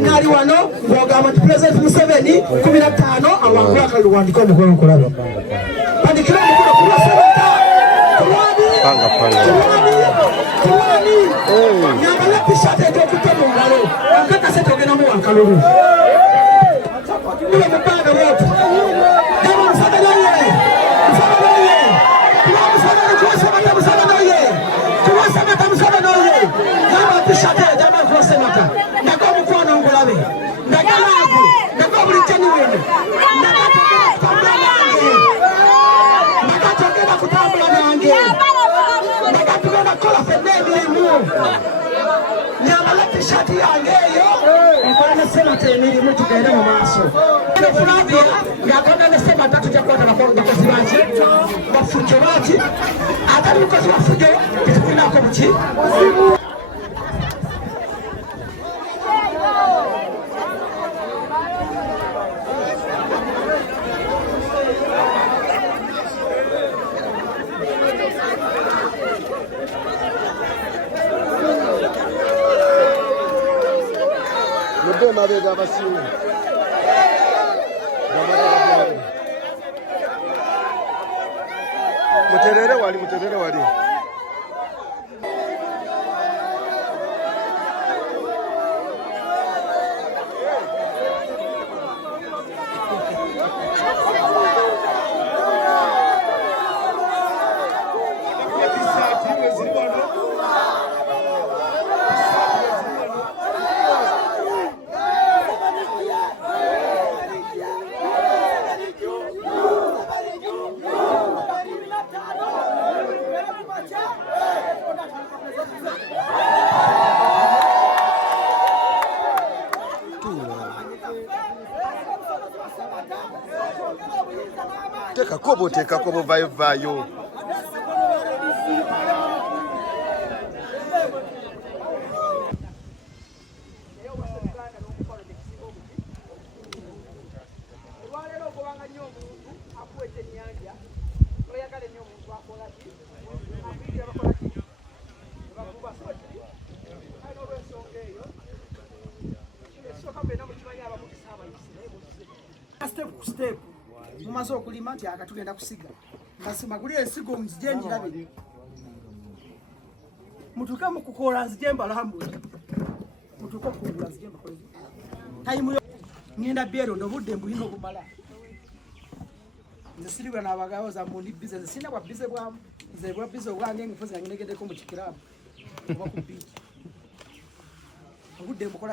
nali wano ng'ogamba nti Pulezidenti Museveni 15 awangula akalulu wandika omukono nkulabe pandikira omukono ku Semata kulwani nyambala tishati ekyokutte mu ngalo nkakase togenamu wankalulu mule mubanga bwoti gaba Museveni oye Museveni oye gaba tishati ejama ku Semata ndako omukono ngulabe ndagalagu ndako bulijjani wene ndakatogera kutambula nange ndakatugenda kukola fenna emirimu nyambala tishati yange eyo nkola ne Semata emirimu tugende mu maaso Fulabia ng'akola ne Semata tujja kwota bakozi baki bafujjo baki atali mukozi wafujjo tetukulinaako buki mabega abasiwe muterere wali teka kobo vayo step mumaze okulima nti akatugenda kusiga kasima kuli ensigo nzije njirabe mutuke mukukola nzije mbalambula mutuke kugula nzije mbakoze tayimu ngenda bero ndobudde mbuyino kumala nzisiribwa nabagawo za mundi business sina kwa business bwa nze bwa business bwange ngifuza ngegedeko mu kikiramu oba ku beach obudde mbukola